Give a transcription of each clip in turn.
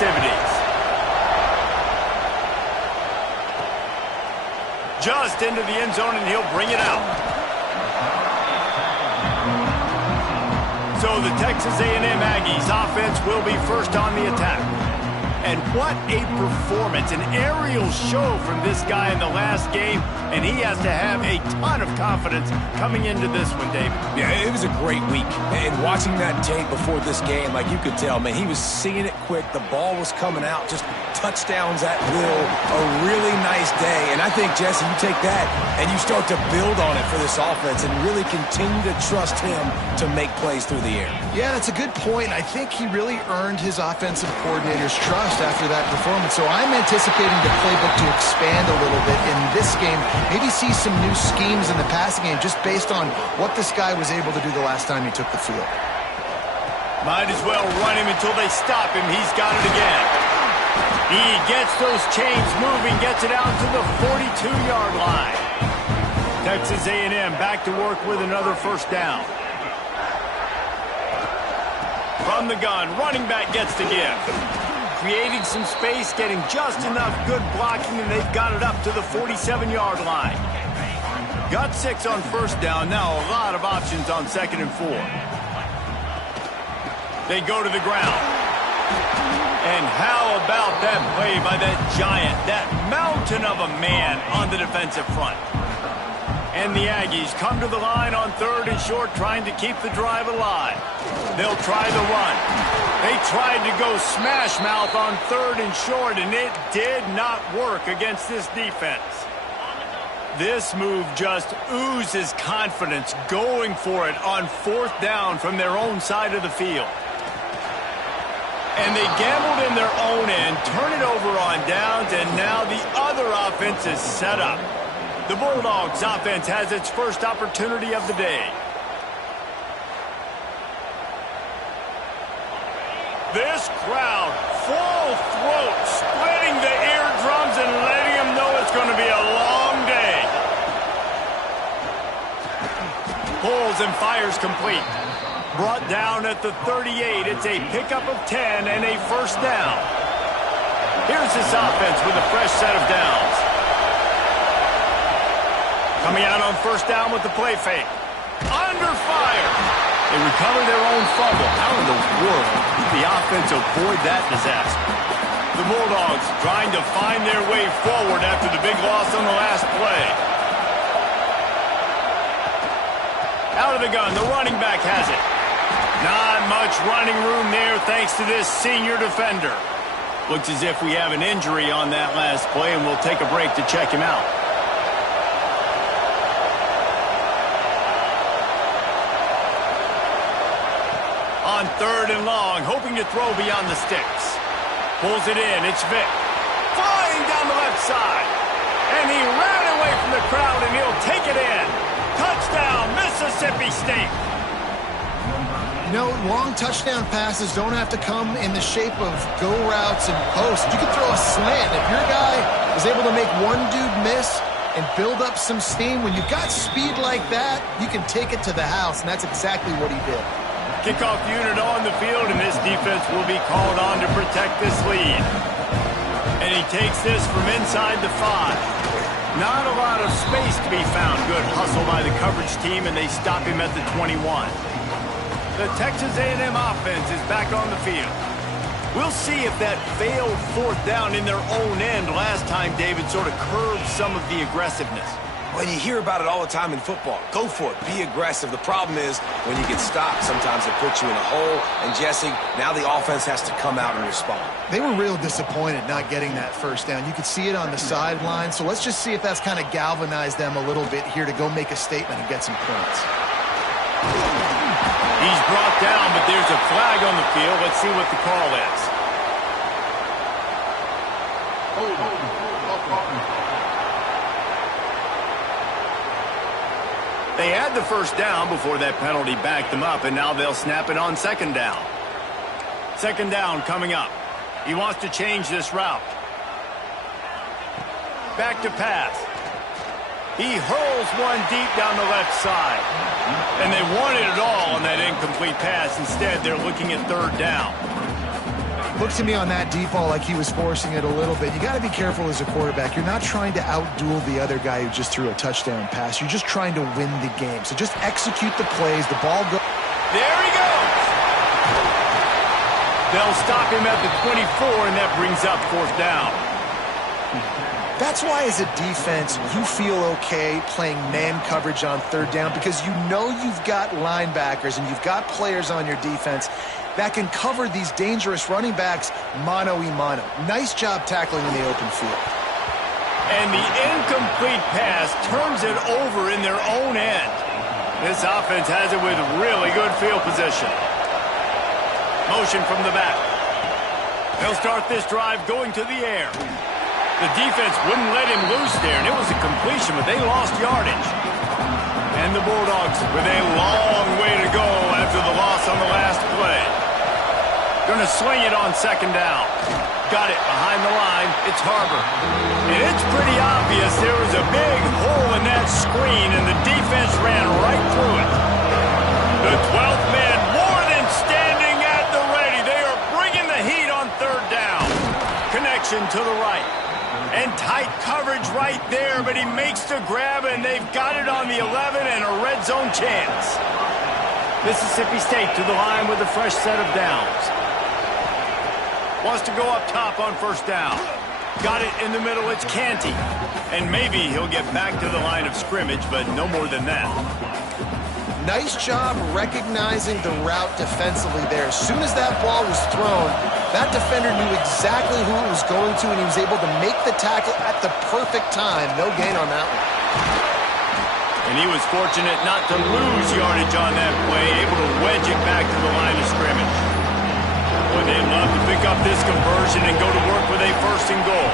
festivities. Just into the end zone, and he'll bring it out. So the Texas A&M Aggies offense will be first on the attack. And what a performance, an aerial show from this guy in the last game, and he has to have a ton of confidence coming into this one, David. Yeah, it was a great week. And watching that tape before this game, like you could tell, man, he was seeing it quick. The ball was coming out, just touchdowns at will. A really nice day. And I think, Jesse, you take that and you start to build on it for this offense and really continue to trust him to make plays through the air. Yeah, that's a good point. I think he really earned his offensive coordinator's trust after that performance. So I'm anticipating the playbook to expand a little bit in this game. Maybe see some new schemes in the passing game just based on what this guy was able to do the last time he took the field. Might as well run him until they stop him. He's got it again. He gets those chains moving, gets it out to the 42-yard line. Texas A&M back to work with another first down. From the gun, running back gets the give. Creating some space, getting just enough good blocking, and they've got it up to the 47-yard line. Got 6 on first down. Now a lot of options on 2nd and 4. They go to the ground. And how about that play by that giant, that mountain of a man on the defensive front? And the Aggies come to the line on 3rd and short, trying to keep the drive alive. They'll try the run. They tried to go smash mouth on 3rd and short, and it did not work against this defense. This move just oozes confidence, going for it on 4th down from their own side of the field. And they gambled in their own end, turn it over on downs, and now the other offense is set up. The Bulldogs offense has its first opportunity of the day. This crowd, full throat, splitting the eardrums and letting them know it's going to be a long day. Pulls and fires complete. Brought down at the 38. It's a pickup of 10 and a first down. Here's this offense with a fresh set of downs. Coming out on first down with the play fake. Under fire. They recover their own fumble. How in the world did the offense avoid that disaster? The Bulldogs trying to find their way forward after the big loss on the last play. Out of the gun, the running back has it. Not much running room there thanks to this senior defender. Looks as if we have an injury on that last play, and we'll take a break to check him out. On 3rd and long, hoping to throw beyond the sticks. Pulls it in, it's Vick. Flying down the left side. And he ran away from the crowd, and he'll take it in. Touchdown, Mississippi State. You know, long touchdown passes don't have to come in the shape of go routes and posts. You can throw a slant. If your guy is able to make one dude miss and build up some steam, when you've got speed like that, you can take it to the house, and that's exactly what he did. Kickoff unit on the field, and this defense will be called on to protect this lead. And he takes this from inside the 5. Not a lot of space to be found. Good hustle by the coverage team, and they stop him at the 21. The Texas A&M offense is back on the field. We'll see if that failed 4th down in their own end last time, David, sort of curbed some of the aggressiveness. Well, you hear about it all the time in football. Go for it. Be aggressive. The problem is when you get stopped, sometimes it puts you in a hole. And, Jesse, now the offense has to come out and respond. They were real disappointed not getting that first down. You could see it on the sideline. So let's just see if that's kind of galvanized them a little bit here to go make a statement and get some points. He's brought down, but there's a flag on the field. Let's see what the call is. They had the first down before that penalty backed them up, and now they'll snap it on 2nd down. 2nd down coming up. He wants to change this route. Back to pass. He hurls one deep down the left side. And they wanted it all on that incomplete pass. Instead, they're looking at 3rd down. Looked to me on that deep ball like he was forcing it a little bit. You got to be careful as a quarterback. You're not trying to outduel the other guy who just threw a touchdown pass. You're just trying to win the game. So just execute the plays. The ball goes. There he goes. They'll stop him at the 24, and that brings up 4th down. That's why as a defense, you feel okay playing man coverage on 3rd down, because you know you've got linebackers and you've got players on your defense that can cover these dangerous running backs mano-a-mano. Nice job tackling in the open field. And the incomplete pass turns it over in their own end. This offense has it with really good field position. Motion from the back. They'll start this drive going to the air. The defense wouldn't let him loose there, and it was a completion, but they lost yardage. And the Bulldogs with a long way to go after the loss on the last play. Going to sling it on 2nd down. Got it behind the line. It's Harbor. And it's pretty obvious there was a big hole in that screen, and the defense ran right through it. The 12th man more than standing at the ready. They are bringing the heat on 3rd down. Connection to the right. And tight coverage right there, but he makes the grab, and they've got it on the 11 and a red zone chance. Mississippi State to the line with a fresh set of downs. Wants to go up top on 1st down. Got it in the middle, it's Canty. And maybe he'll get back to the line of scrimmage, but no more than that. Nice job recognizing the route defensively there. As soon as that ball was thrown, that defender knew exactly who it was going to, and he was able to make the tackle at the perfect time. No gain on that one. And he was fortunate not to lose yardage on that play, able to wedge it back to the line of scrimmage. Boy, they'd love to pick up this conversion and go to work with a 1st and goal.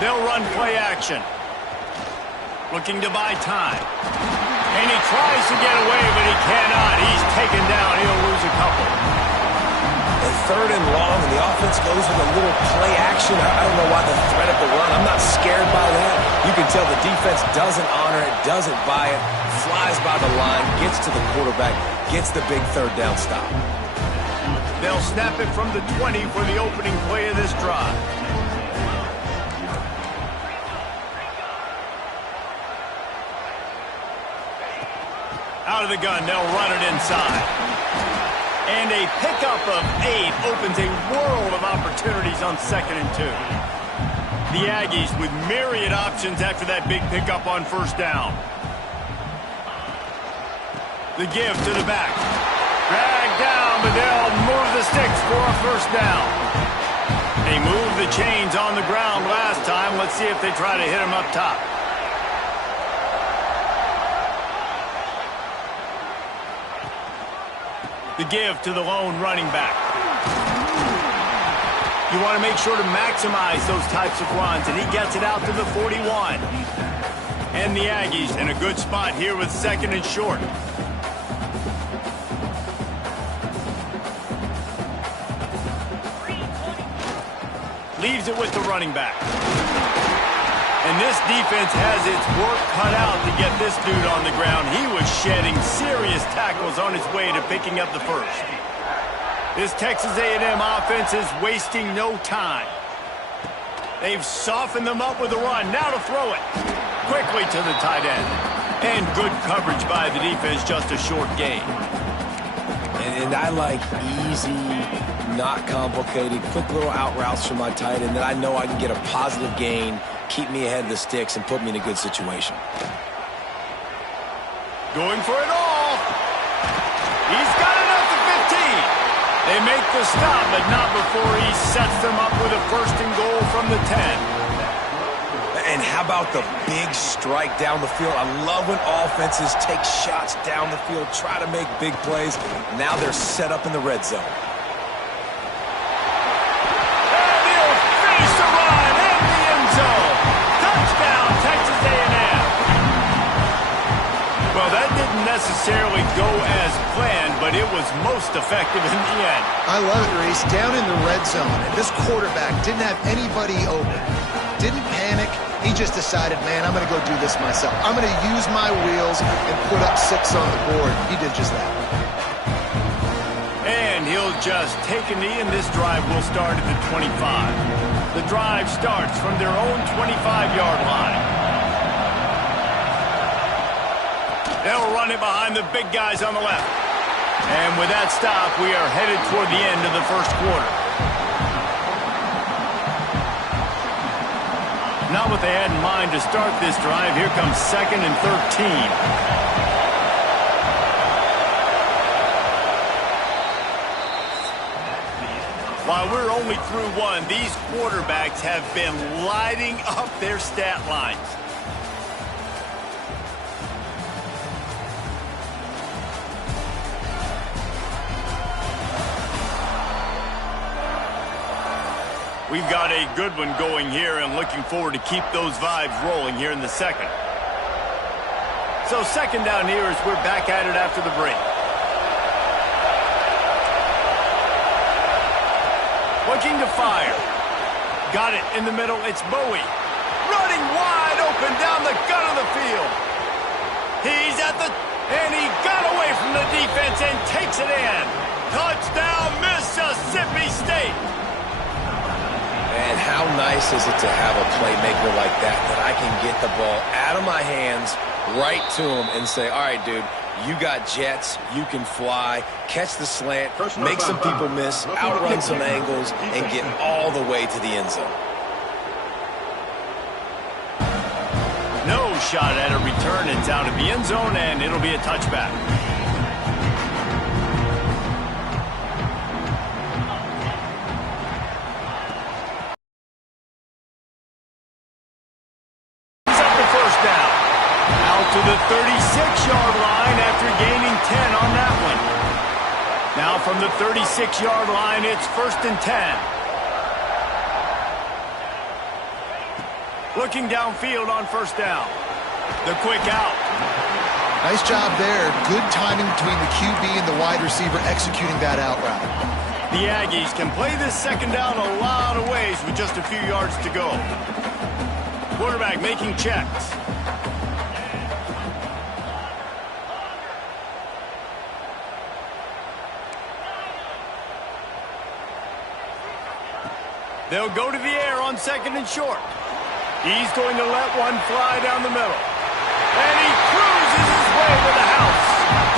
They'll run play action. Looking to buy time. And he tries to get away, but he cannot. He's taken down. He'll lose a couple. And 3rd and long, and the offense goes with a little play action. I don't know why the threat of the run. I'm not scared by that. You can tell the defense doesn't honor it, doesn't buy it, flies by the line, gets to the quarterback, gets the big 3rd down stop. They'll snap it from the 20 for the opening play of this drive. Out of the gun, they'll run it inside. And a pickup of 8 opens a world of opportunities on 2nd and 2. The Aggies with myriad options after that big pickup on 1st down. The give to the back. Dragged down, but they'll move the sticks for a 1st down. They moved the chains on the ground last time. Let's see if they try to hit them up top. The give to the lone running back. You want to make sure to maximize those types of runs, and he gets it out to the 41. And the Aggies in a good spot here with 2nd and short. Leaves it with the running back. And this defense has its work cut out to get this dude on the ground. He was shedding serious tackles on his way to picking up the 1st. This Texas A&M offense is wasting no time. They've softened them up with a run. Now to throw it. Quickly to the tight end. And good coverage by the defense, just a short gain. And I like easy, not complicated, quick little out routes from my tight end that I know I can get a positive gain, keep me ahead of the sticks, and put me in a good situation. Going for it all. He's got it up to 15. They make the stop, but not before he sets them up with a 1st and goal from the 10. And how about the big strike down the field? I love when offenses take shots down the field, try to make big plays. Now they're set up in the red zone. And he'll finish the run in the end zone. Touchdown, Texas A&M. Well, that didn't necessarily go as planned, but it was most effective in the end. I love it, Reese. Down in the red zone, and this quarterback didn't have anybody open. Didn't panic, He just decided, man, I'm going to go do this myself. I'm going to use my wheels and put up 6 on the board. He did just that. And he'll just take a knee, and this drive will start at the 25. The drive starts from their own 25-yard line. They'll run it behind the big guys on the left. And with that stop, we are headed toward the end of the first quarter. Not what they had in mind to start this drive. Here comes 2nd and 13. While we're only through one, these quarterbacks have been lighting up their stat lines. We've got a good one going here and looking forward to keep those vibes rolling here in the second. So second down here as we're back at it after the break. Looking to fire. Got it in the middle. It's Bowie. Running wide open down the gut of the field. He's at the... And he got away from the defense and takes it in. Touchdown, Mississippi State. And how nice is it to have a playmaker like that I can get the ball out of my hands right to him and say, all right, dude, you got jets, you can fly, catch the slant, make some people miss, outrun some angles, and get all the way to the end zone. No shot at a return. It's out of the end zone, and it'll be a touchback. He's up to first down. Out to the 36-yard line after gaining 10 on that one. Now from the 36-yard line, it's 1st and 10. Looking downfield on first down. The quick out. Nice job there. Good timing between the QB and the wide receiver executing that out route. The Aggies can play this second down a lot of ways with just a few yards to go. Quarterback making checks. They'll go to the air on 2nd and short. He's going to let one fly down the middle. And he cruises his way to the house.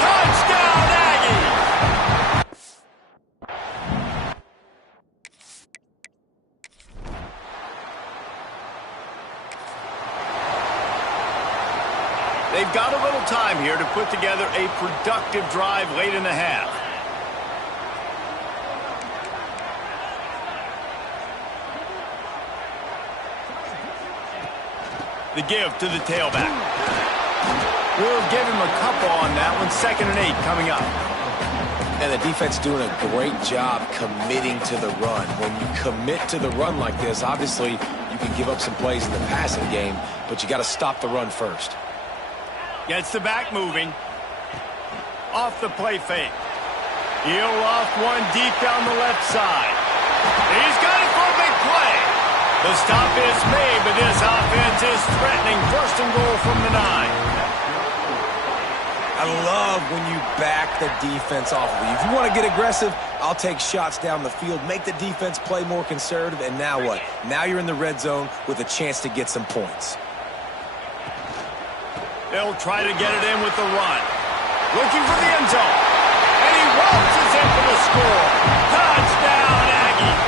Touchdown, Aggies! They've got a little time here to put together a productive drive late in the half. The give to the tailback. We'll give him a couple on that one. 2nd and 8 coming up. And the defense doing a great job committing to the run. When you commit to the run like this, obviously you can give up some plays in the passing game, but you got to stop the run first. Gets the back moving. Off the play fake. He'll loft one deep down the left side. He's got it for a big play. The stop is made, but this offense is threatening. 1st and goal from the 9. I love when you back the defense off of you. If you want to get aggressive, I'll take shots down the field, make the defense play more conservative, and now what? Now you're in the red zone with a chance to get some points. They'll try to get it in with the run. Looking for the end zone. And he waltzes in for the score. Touchdown, Aggie.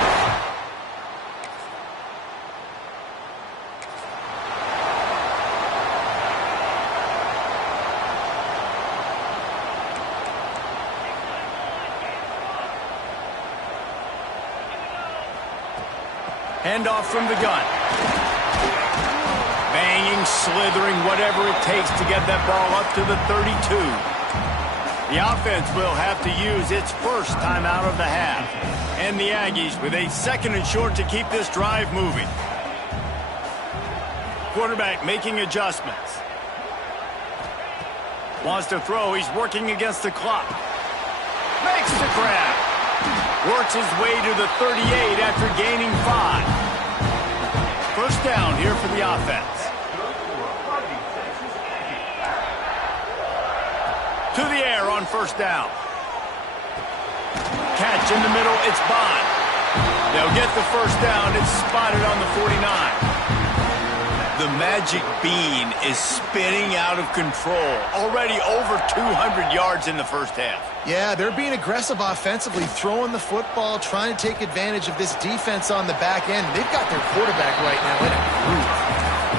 Handoff from the gun. Banging, slithering, whatever it takes to get that ball up to the 32. The offense will have to use its first timeout of the half. And the Aggies with a 2nd and short to keep this drive moving. Quarterback making adjustments. Wants to throw. He's working against the clock. Makes the grab. Works his way to the 38 after gaining 5. First down here for the offense. To the air on first down. Catch in the middle, it's Bond. They'll get the first down. It's spotted on the 49. The magic bean is spinning out of control. Already over 200 yards in the first half. Yeah, they're being aggressive offensively, throwing the football, trying to take advantage of this defense on the back end. They've got their quarterback right now in a groove.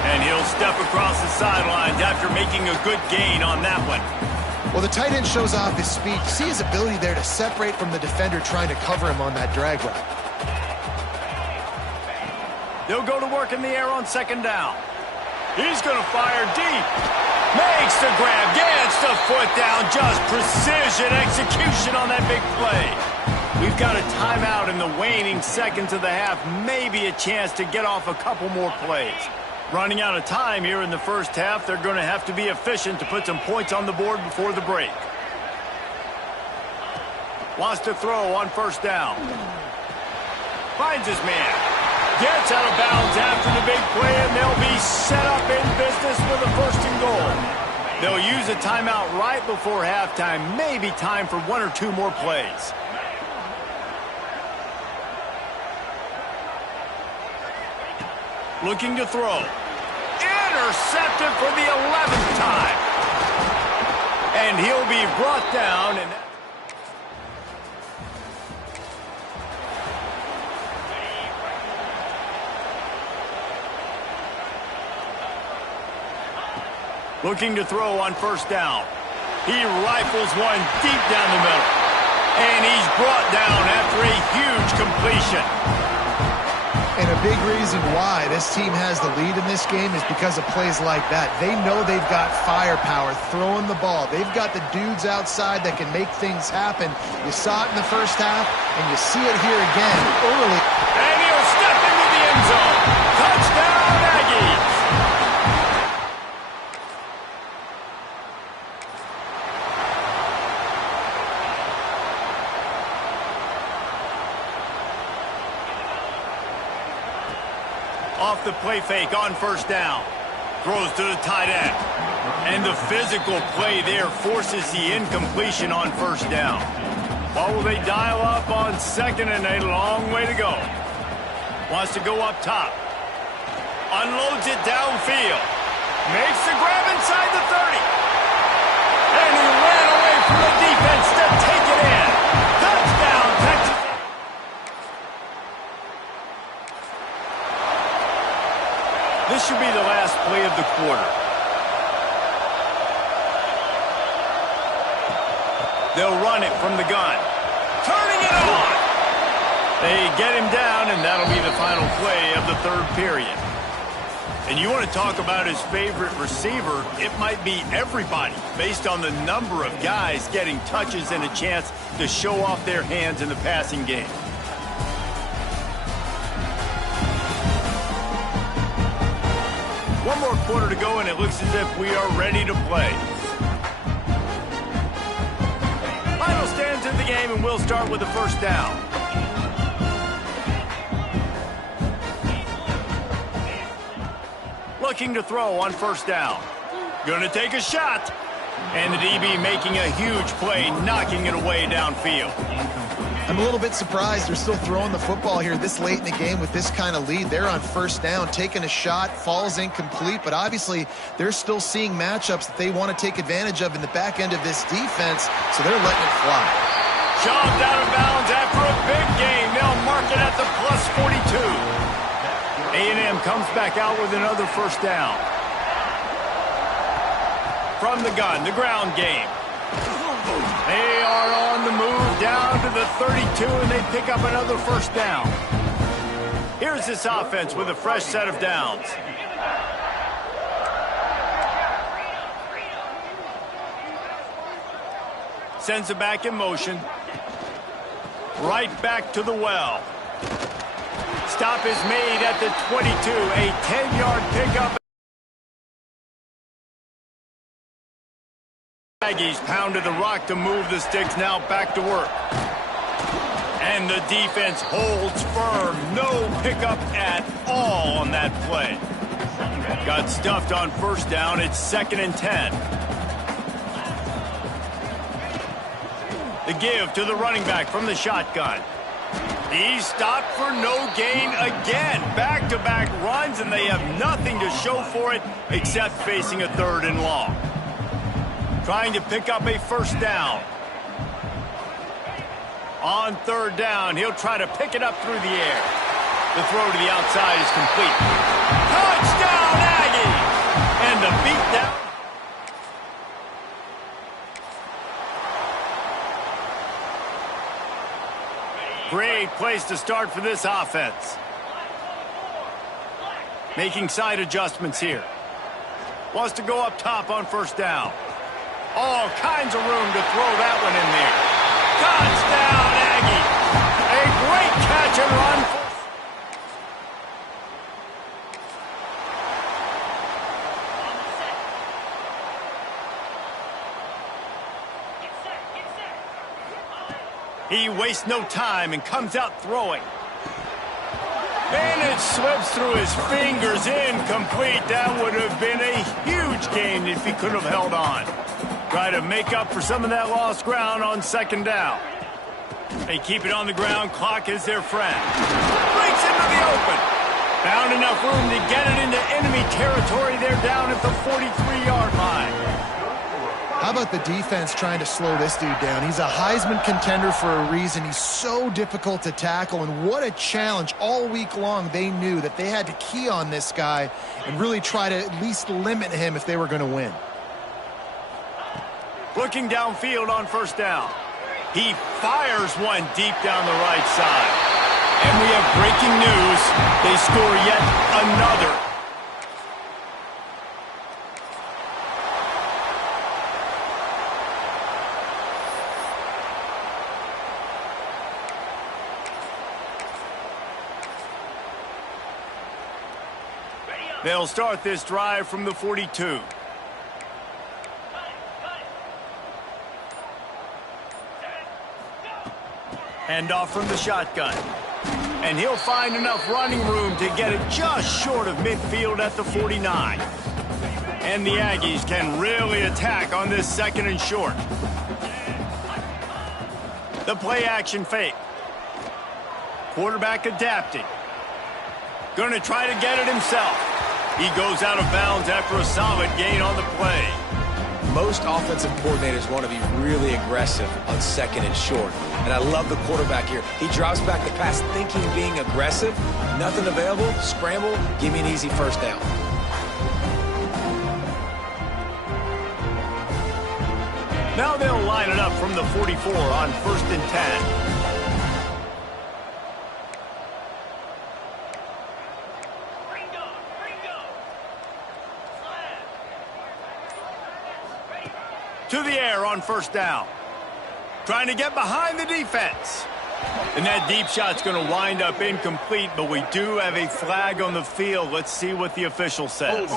And he'll step across the sidelines after making a good gain on that one. Well, the tight end shows off his speed. You see his ability there to separate from the defender trying to cover him on that drag route. They'll go to work in the air on second down. He's going to fire deep. Makes the grab, gets the foot down. Just precision execution on that big play. We've got a timeout in the waning seconds of the half. Maybe a chance to get off a couple more plays. Running out of time here in the first half. They're going to have to be efficient to put some points on the board before the break. Wants to throw on first down. Finds his man. Gets out of bounds after the big play, and they'll be set up in business with a first and goal. They'll use a timeout right before halftime. Maybe time for one or two more plays. Looking to throw. Intercepted for the 11th time. And he'll be brought down. And looking to throw on first down. He rifles one deep down the middle. And he's brought down after a huge completion. And a big reason why this team has the lead in this game is because of plays like that. They know they've got firepower throwing the ball. They've got the dudes outside that can make things happen. You saw it in the first half, and you see it here again early. And he'll step into the end zone. Touchdown, Aggies! Off the play fake on first down. Throws to the tight end. And the physical play there forces the incompletion on first down. What will they dial up on second and a long way to go? Wants to go up top. Unloads it downfield. Makes the grab inside the 30. And he ran away from the defense to take it in. Touchdown, Texas. This should be the last play of the quarter. They'll run it from the gun. Turning it on. They get him down, and that'll be the final play of the third period. And you want to talk about his favorite receiver, it might be everybody, based on the number of guys getting touches and a chance to show off their hands in the passing game. One more quarter to go, and it looks as if we are ready to play. Final stands in the game, and we'll start with the first down. Looking to throw on first down. Going to take a shot. And the DB making a huge play, knocking it away downfield. I'm a little bit surprised they're still throwing the football here this late in the game with this kind of lead. They're on first down, taking a shot, falls incomplete, but obviously they're still seeing matchups that they want to take advantage of in the back end of this defense, so they're letting it fly. Shoved out of bounds after a big game. They'll mark it at the plus 42. A&M comes back out with another first down. From the gun, the ground game. They are on the move down to the 32, and they pick up another first down. Here's this offense with a fresh set of downs. Sends it back in motion. Right back to the well. Stop is made at the 22, a 10-yard pickup. Aggies pounded the rock to move the sticks, now back to work. And the defense holds firm. No pickup at all on that play. Got stuffed on first down. It's 2nd and 10. The give to the running back from the shotgun. He's stopped for no gain again. Back-to-back runs, and they have nothing to show for it except facing a 3rd and long. Trying to pick up a first down. On 3rd down, he'll try to pick it up through the air. The throw to the outside is complete. Touchdown, Aggie! And the beatdown. Great place to start for this offense. Making side adjustments here. Wants to go up top on first down. All kinds of room to throw that one in there. Touchdown, Aggie! A great catch and run. He wastes no time and comes out throwing. And it slips through his fingers, incomplete. That would have been a huge gain if he could have held on. Try to make up for some of that lost ground on 2nd down. They keep it on the ground. Clock is their friend. Breaks into the open. Found enough room to get it into enemy territory. They're down at the 43-yard line. How about the defense trying to slow this dude down? He's a Heisman contender for a reason. He's so difficult to tackle, and what a challenge. All week long, they knew that they had to key on this guy and really try to at least limit him if they were going to win. Looking downfield on first down. He fires one deep down the right side. And we have breaking news. They score yet another. They'll start this drive from the 42. Hand off from the shotgun. And he'll find enough running room to get it just short of midfield at the 49. And the Aggies can really attack on this 2nd and short. The play action fake. Quarterback adapting. Going to try to get it himself. He goes out of bounds after a solid gain on the play. Most offensive coordinators want to be really aggressive on 2nd and short. And I love the quarterback here. He drops back the pass thinking being aggressive. Nothing available. Scramble. Give me an easy first down. Now they'll line it up from the 44 on 1st and 10. To the air on first down. Trying to get behind the defense. And that deep shot's going to wind up incomplete, but we do have a flag on the field. Let's see what the official says.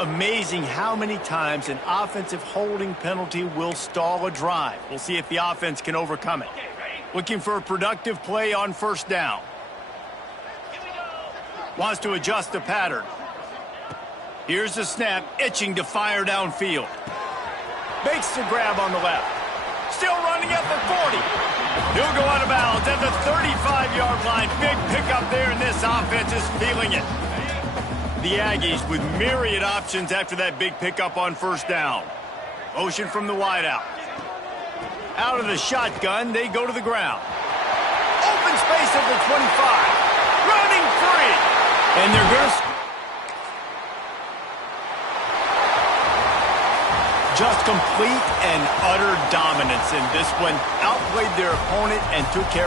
Amazing how many times an offensive holding penalty will stall a drive. We'll see if the offense can overcome it. Looking for a productive play on first down. Wants to adjust the pattern. Here's the snap, itching to fire downfield. Makes the grab on the left. Still running at the 40. He'll go out of bounds at the 35-yard line. Big pickup there, and this offense is feeling it. The Aggies with myriad options after that big pickup on first down. Motion from the wideout. Out of the shotgun, they go to the ground. Open space at the 25. Running free. And they're going to... Just complete and utter dominance in this one. Outplayed their opponent and took care